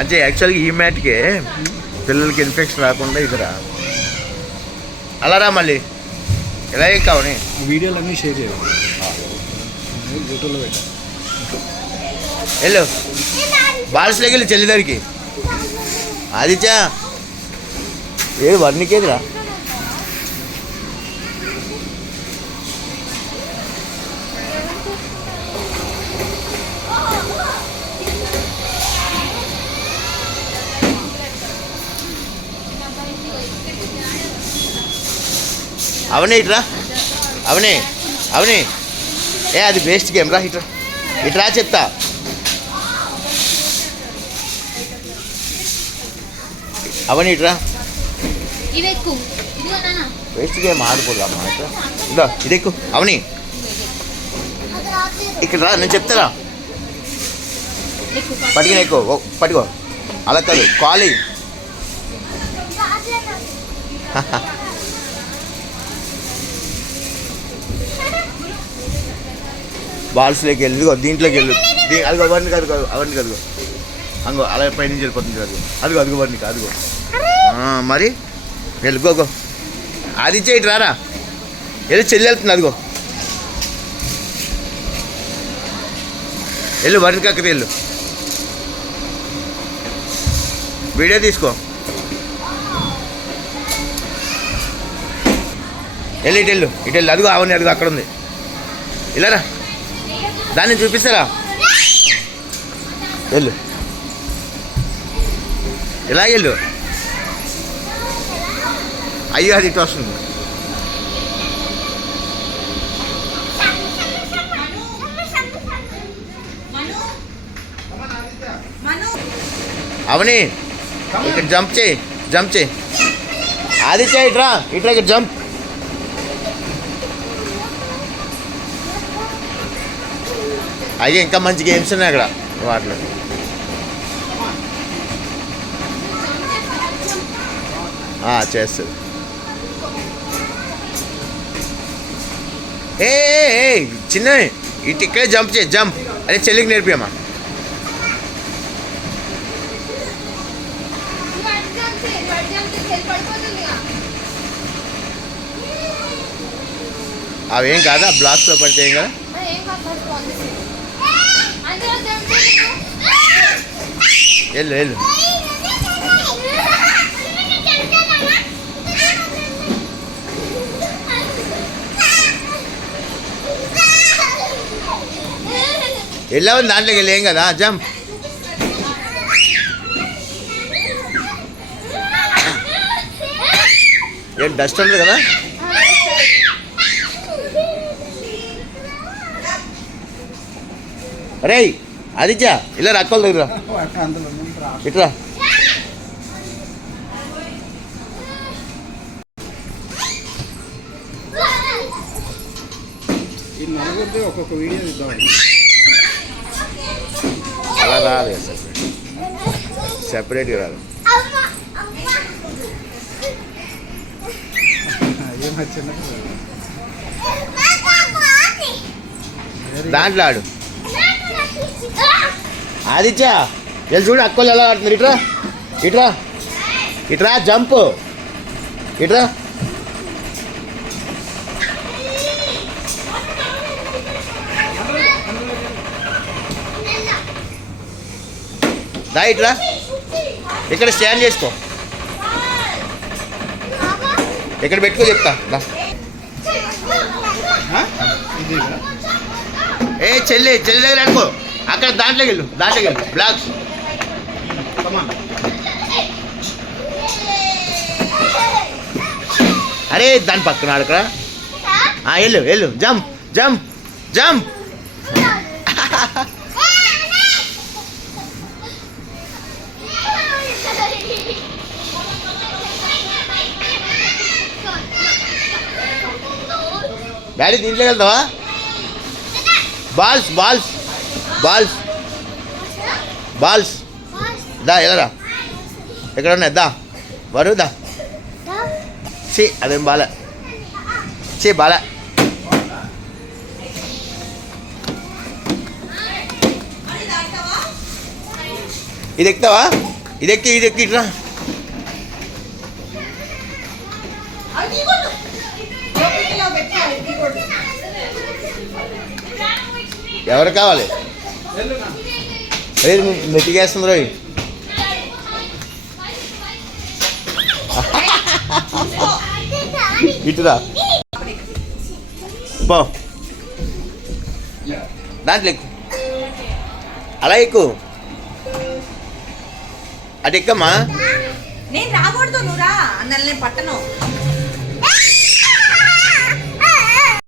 అంటే యాక్చువల్గా ఈ మ్యాట్కే పిల్లలకి ఇన్ఫెక్షన్ రాకుండా ఇదిరా అలా రా మళ్ళీ ఎలా కావని వీడియోలన్నీ షేర్ చేయాలి యూట్యూబ్లో పెట్టా వెళ్ళు బాల్స్లోకి వెళ్ళి చెల్లిదారికి ఆదిత్య ఏది వర్ణికేదిరా అవనే ఇట్రా అవనే అవనే ఏ అది బెస్ట్ గేమ్ రా ఇట్రా ఇట్రా చెప్తా అవని ఇట్రా బెస్ట్ గేమ్ ఆడుకోదామా ఇట్రా ఇదా ఇది ఎక్కువ అవని ఇక్కడ రా నేను చెప్తారా పట్టుకుని ఎక్కువ పట్టుకో అలా కాదు కాలి బాల్స్లోకి వెళ్ళి దీంట్లోకి వెళ్ళు అదిగో అవన్నీ కదుగో అవన్నీ కదుగో అంగో అలా పైనుంచి వెళ్ళిపోతుంది అదిగో అదిగో అదిగో వర్ణిక అదిగో మరి వెళ్ళుకోగో అది చేయి రారా వెళ్ళి చెల్లి వెళ్తుంది అదిగో వెళ్ళు వర్ణికకి వెళ్ళు వీడియో తీసుకో వెళ్ళి ఇటు వెళ్ళు అదిగో అవన్నీ అదిగో అక్కడ ఉంది ఇలారా దాన్ని చూపిస్తారా వెళ్ళు ఇలా వెళ్ళు అయ్యో అది ఇటు వస్తుంది అవని ఇక్కడ జంప్ చేయి ఆదిత్య ఇట్రా ఇక్కడ జంప్ అయితే ఇంకా మంచి గేమ్స్ ఉన్నాయి అక్కడ వాటిలో చేస్తుంది ఏ చిన్న ఇటు ఇక్కడే జంప్ జంప్ అదే చెల్లికి నేర్పియమ్మా అవేం కాదా బ్లాక్స్లో పడితే ఏం కదా వెళ్ళు వెళ్ళావు దాంట్లోకి వెళ్ళి ఏం కదా జంప్ ఏం డస్ట్ ఉంది కదా అరే ఆదిత్య ఇలా రక్కలు దగ్గర ఇట్రా ఒక్కొక్క వీడియో ఇద్దాం అలా రాదు సెపరేట్గా రాదు దాంట్లో ఆడు ఆదిత్య వెళ్ళి చూడు అక్కలు ఎలా ఆడుతున్నారు ఇట్రా జంప్ ఇట్రా దా ఇట్రా ఇక్కడ స్టాండ్ చేసుకో ఇక్కడ పెట్టుకో చెప్తా దా ఏ చెల్లి దగ్గర అనుకో అక్కడ దాంట్లోకి వెళ్ళు బ్లాక్స్ అరే దాని పక్కన అక్కడ వెళ్ళు జంప్ డాడీ దీంట్లో వెళ్తావా బాల్స్ దా ఎలారా ఎక్కడ ఉన్నాయి దా వరు దా అదేం బాల బాల ఇది ఎక్కుతావా? ఇది ఎక్కి ఇట్రా. ఎవరు కావాలి? ఏది మెట్టికేస్తుంది రోయ్. ఇటురా పో, దాంట్లో ఎక్కు, అలా ఎక్కు, అటు ఎక్కమ్మా. నేను రాకూడదు, నువ్వు రా అన్నల్ని పట్టను.